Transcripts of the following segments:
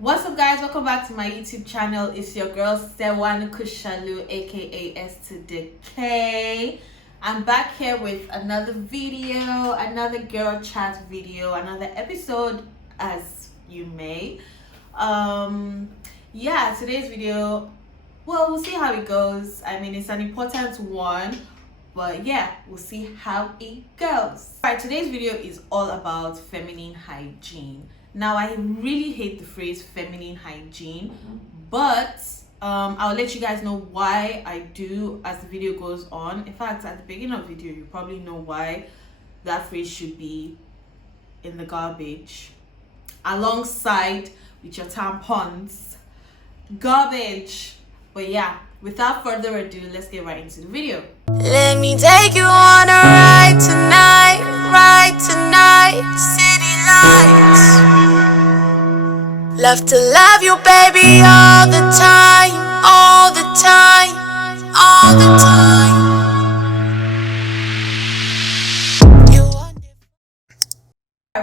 What's up, guys? Welcome back to my YouTube channel. It's your girl Sewanu Kushalu, aka S to the K. I'm back here with another video, another girl chat video, another episode, as you may. Yeah, today's video, well, we'll see how it goes. I mean, it's an important one, but yeah, we'll see how it goes. Alright, today's video is all about feminine hygiene. Now, I really hate the phrase feminine hygiene, but I'll let you guys know why I do as the video goes on. In fact, at the beginning of the video, you probably know why that phrase should be in the garbage alongside with your tampons. Garbage. But yeah, without further ado, let's get right into the video. Let me take you on a ride tonight, city lights. Love to love you, baby, all the time, all the time, all the time.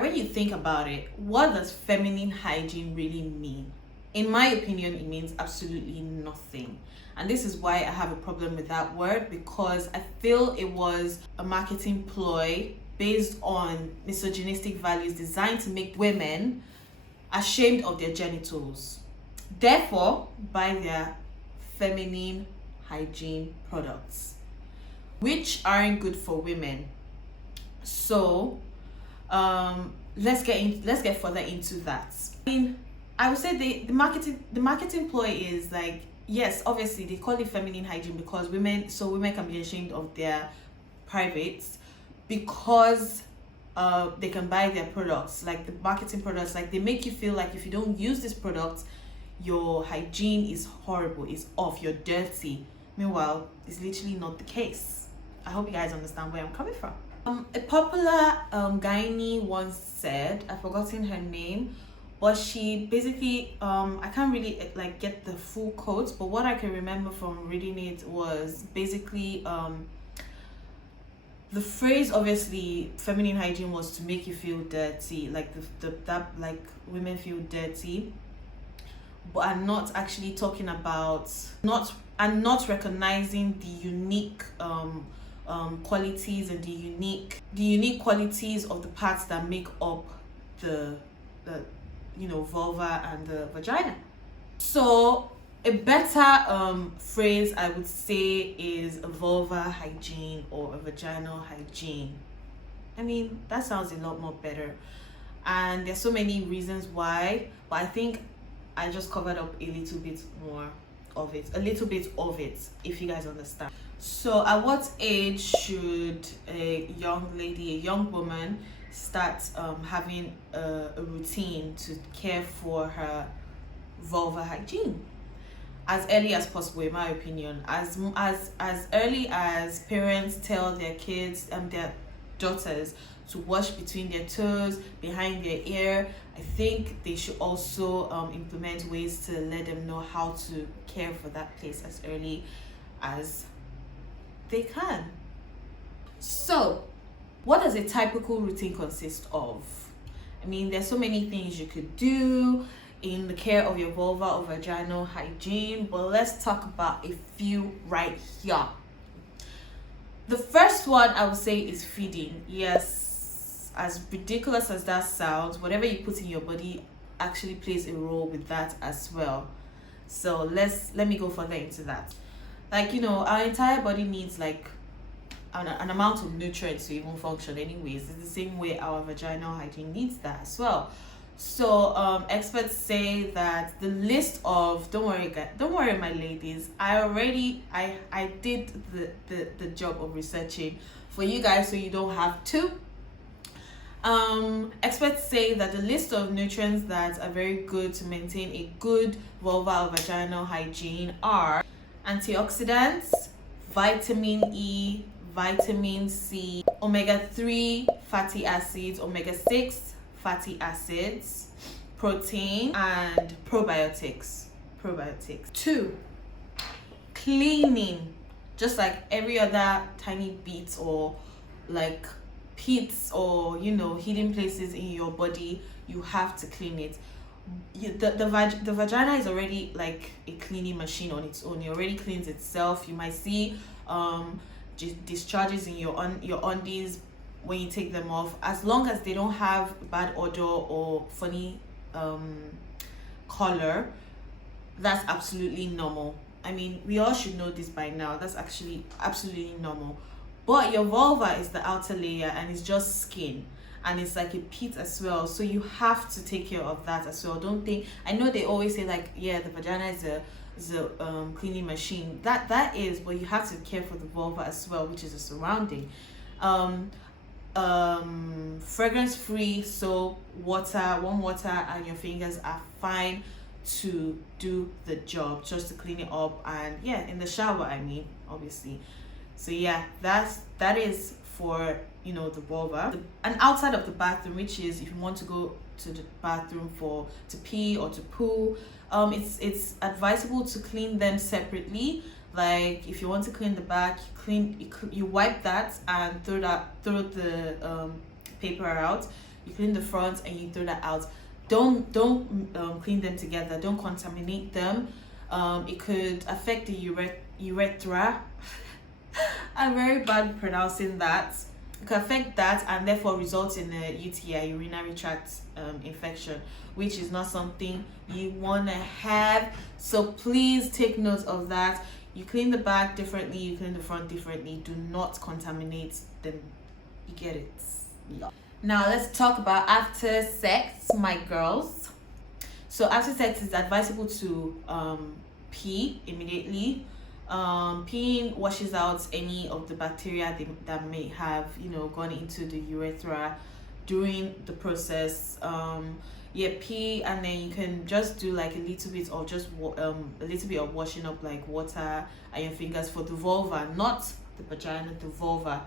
When you think about it, what does feminine hygiene really mean? In my opinion, it means absolutely nothing. And this is why I have a problem with that word, because I feel it was a marketing ploy based on misogynistic values designed to make women ashamed of their genitals, therefore buy their feminine hygiene products, which aren't good for women. So let's get further into that. I mean, I would say the marketing ploy is like, yes, obviously they call it feminine hygiene because women can be ashamed of their privates, because they can buy their products, like the marketing products, like they make you feel like if you don't use this product, your hygiene is horrible, it's off, you're dirty. Meanwhile, it's literally not the case. I hope you guys understand where I'm coming from. A popular gynae once said, I've forgotten her name, but she basically I can't really like get the full quotes, but what I can remember from reading it was basically the phrase, obviously feminine hygiene was to make you feel dirty, like that like women feel dirty, but I'm not actually talking about not recognizing the unique qualities and the unique qualities of the parts that make up the vulva and the vagina. So a better phrase I would say is a vulva hygiene or a vaginal hygiene. I mean, that sounds a lot more better, and there's so many reasons why, but I think I just covered up a little bit of it, if you guys understand. So at what age should a young woman start having a routine to care for her vulva hygiene? As early as possible, in my opinion. As early as parents tell their kids and their daughters to wash between their toes, behind their ear, I think they should also implement ways to let them know how to care for that place as early as they can. So, what does a typical routine consist of? I mean, there's so many things you could do in the care of your vulva or vaginal hygiene, but let's talk about a few right here. The first one I would say is feeding. Yes, as ridiculous as that sounds, whatever you put in your body actually plays a role with that as well. So let me go further into that. Like, our entire body needs like an amount of nutrients to even function anyways. It's the same way our vaginal hygiene needs that as well. So experts say that the list of, don't worry my ladies, I did the job of researching for you guys so you don't have to. Experts say that the list of nutrients that are very good to maintain a good vulva or vaginal hygiene are antioxidants, vitamin E, vitamin C, omega-3 fatty acids, omega-6 fatty acids, protein, and probiotics. 2, cleaning. Just like every other tiny bit or like pits or hidden places in your body, you have to clean it. The vagina is already like a cleaning machine on its own. It already cleans itself. You might see discharges in your undies when you take them off, as long as they don't have bad odor or funny color. That's absolutely normal. I mean, we all should know this by now. That's actually absolutely normal. But your vulva is the outer layer and it's just skin, and it's like a pit as well, so you have to take care of that as well. Don't think, I know they always say like, yeah, the vagina is a cleaning machine. That is, but you have to care for the vulva as well, which is a surrounding. Fragrance free soap, water, warm water, and your fingers are fine to do the job, just to clean it up. And yeah, in the shower, I mean, obviously. So yeah, that is for, you know, the vulva. And outside of the bathroom, which is if you want to go to the bathroom to pee or to poo, it's advisable to clean them separately. Like if you want to clean the back, you wipe that and throw the paper out. You clean the front and you throw that out. Don't clean them together. Don't contaminate them. It could affect the urethra. I'm very bad pronouncing that. It can affect that and therefore result in a UTI, urinary tract infection, which is not something you want to have. So please take note of that. You clean the back differently, you clean the front differently. Do not contaminate them. You get it? Yeah. Now let's talk about after sex, my girls. So after sex, it's advisable to pee immediately. Peeing washes out any of the bacteria that may have, you know, gone into the urethra during the process. Yeah, pee, and then you can just do like a little bit of washing up, like water and your fingers for the vulva, not the vagina, the vulva.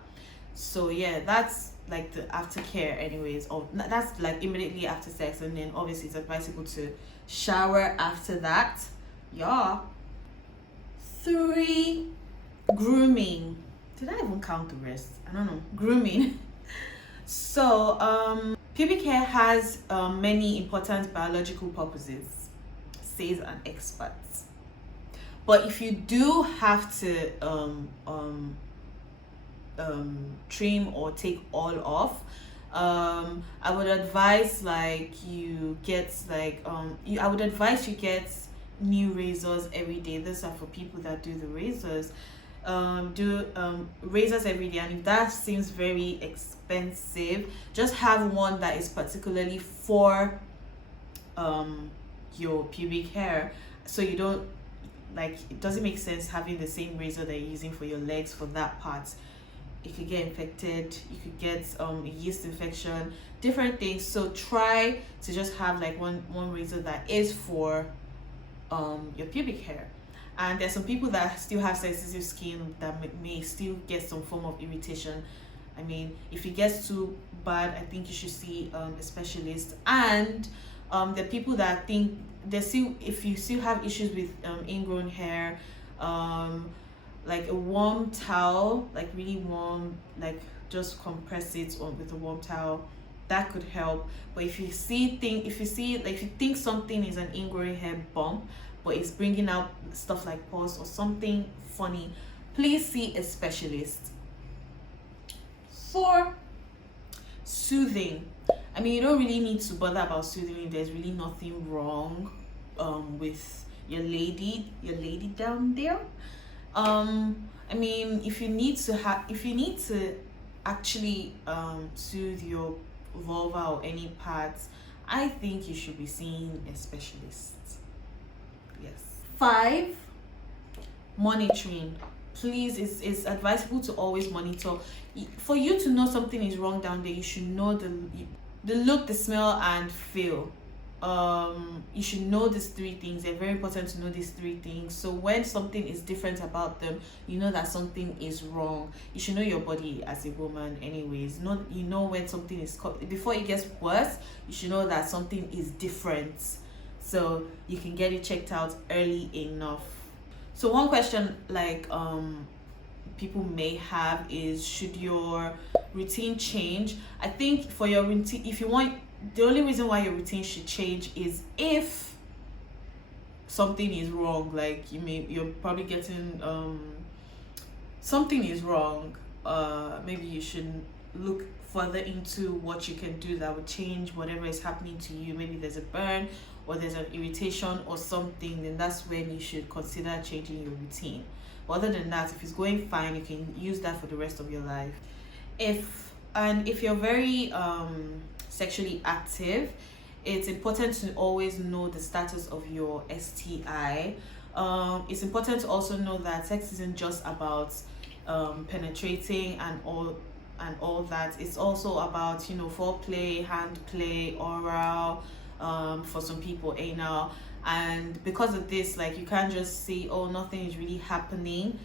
So yeah, that's like the aftercare anyways, or that's like immediately after sex. And then obviously it's advisable to shower after that. Yeah. 3, grooming. Did I even count the rest? I don't know. Grooming. So pubic hair has many important biological purposes, says an expert. But if you do have to trim or take all off, I would advise you get new razors every day. These are for people that do the razors. Do razors every day, and if that seems very expensive, just have one that is particularly for your pubic hair, so you don't, like, it doesn't make sense having the same razor that you're using for your legs for that part. You could get infected, you could get a yeast infection, different things. So try to just have like one razor that is for your pubic hair. And there's some people that still have sensitive skin that may still get some form of irritation. I mean, if it gets too bad, I think you should see a specialist. And the people that think if you still have issues with ingrown hair, like a warm towel, like really warm, like just compress it with a warm towel, that could help. But if you think something is an ingrown hair bump, but it's bringing out stuff like pus or something funny, please see a specialist. 4, soothing. I mean, you don't really need to bother about soothing. There's really nothing wrong with your lady down there. I mean, if you need to actually soothe your vulva or any parts, I think you should be seeing a specialist. Yes. 5, monitoring. Please, it's advisable to always monitor. For you to know something is wrong down there, you should know the look, the smell, and feel. You should know these 3 things. They're very important to know these 3 things. So when something is different about them, you know that something is wrong. You should know your body as a woman anyways. You know when something is, before it gets worse, you should know that something is different, so you can get it checked out early enough. So one question people may have is, should your routine change? I think for your routine, if you want the only reason why your routine should change is if something is wrong. Like you're probably getting something is wrong. Maybe you should look further into what you can do that would change whatever is happening to you. Maybe there's a burn or there's an irritation or something, then that's when you should consider changing your routine. But other than that, if it's going fine, you can use that for the rest of your life. If you're very sexually active, it's important to always know the status of your STI. It's important to also know that sex isn't just about penetrating and all that. It's also about, foreplay, hand play, oral, for some people anal. And because of this, like, you can't just say, oh, nothing is really happening,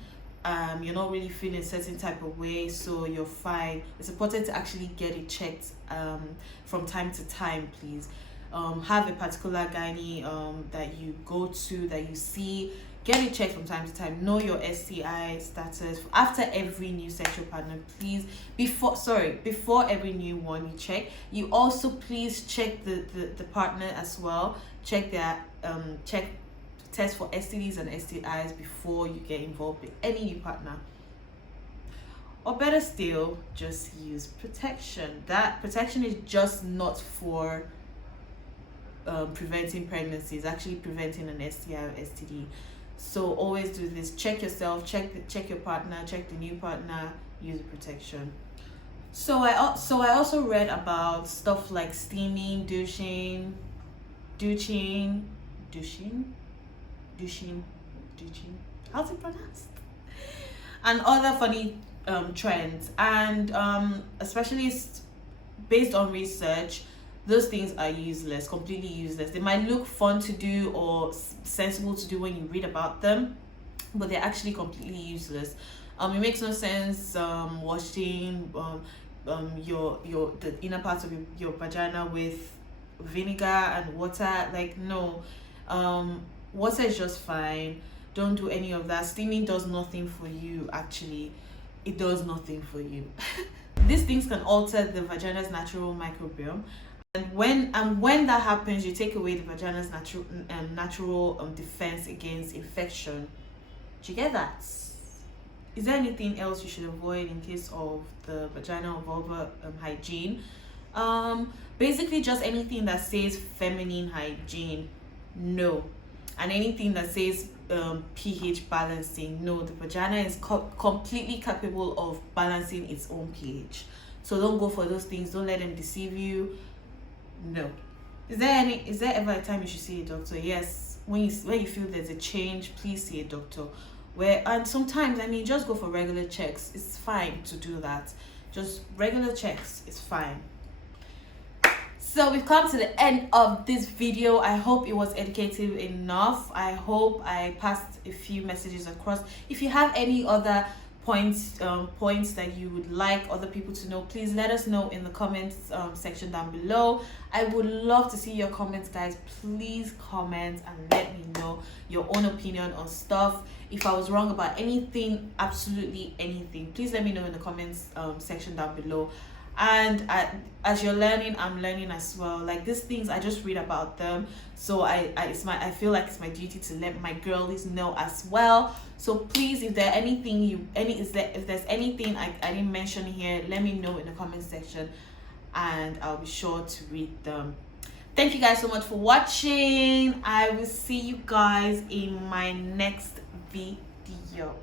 you're not really feeling a certain type of way, so you're fine. It's important to actually get it checked from time to time. Please have a particular gynae that you go to, that you see. Get it checked from time to time. Know your STI status after every new sexual partner, please. Before every new one you check. You also please check the partner as well. Check their test for STDs and STIs before you get involved with any new partner. Or better still, just use protection. That protection is just not for preventing pregnancy. It's actually preventing an STI or STD. So always do this. Check yourself, check your partner, check the new partner, use the protection. So I also read about stuff like steaming, douching, how's it pronounced? And other funny trends. And especially based on research, those things are useless, completely useless. They might look fun to do or sensible to do when you read about them, but they're actually completely useless. It makes no sense washing the inner parts of your vagina with vinegar and water. Like, no, water is just fine. Don't do any of that. Steaming does nothing for you. Actually, it does nothing for you. These things can alter the vagina's natural microbiome. And when that happens, you take away the vagina's natural defense against infection. Do you get that? Is there anything else you should avoid in case of the vaginal vulva hygiene? Basically just anything that says feminine hygiene, no. And anything that says pH balancing, no. The vagina is completely capable of balancing its own pH. So don't go for those things. Don't let them deceive you. No. Is there ever a time you should see a doctor? Yes. When you feel there's a change, please see a doctor. And sometimes, just go for regular checks. It's fine to do that. Just regular checks, it's fine. So we've come to the end of this video. I hope it was educative enough. I hope I passed a few messages across. If you have any other points that you would like other people to know, please let us know in the comments section down below. I would love to see your comments, guys. Please comment and let me know your own opinion on stuff. If I was wrong about anything, absolutely anything, please let me know in the comments section down below. And as you're learning, I'm learning as well. Like, these things, I just read about them, so I feel like it's my duty to let my girlies know as well. So please, if there's anything if there's anything I didn't mention here, let me know in the comment section and I'll be sure to read them. Thank you guys so much for watching. I will see you guys in my next video.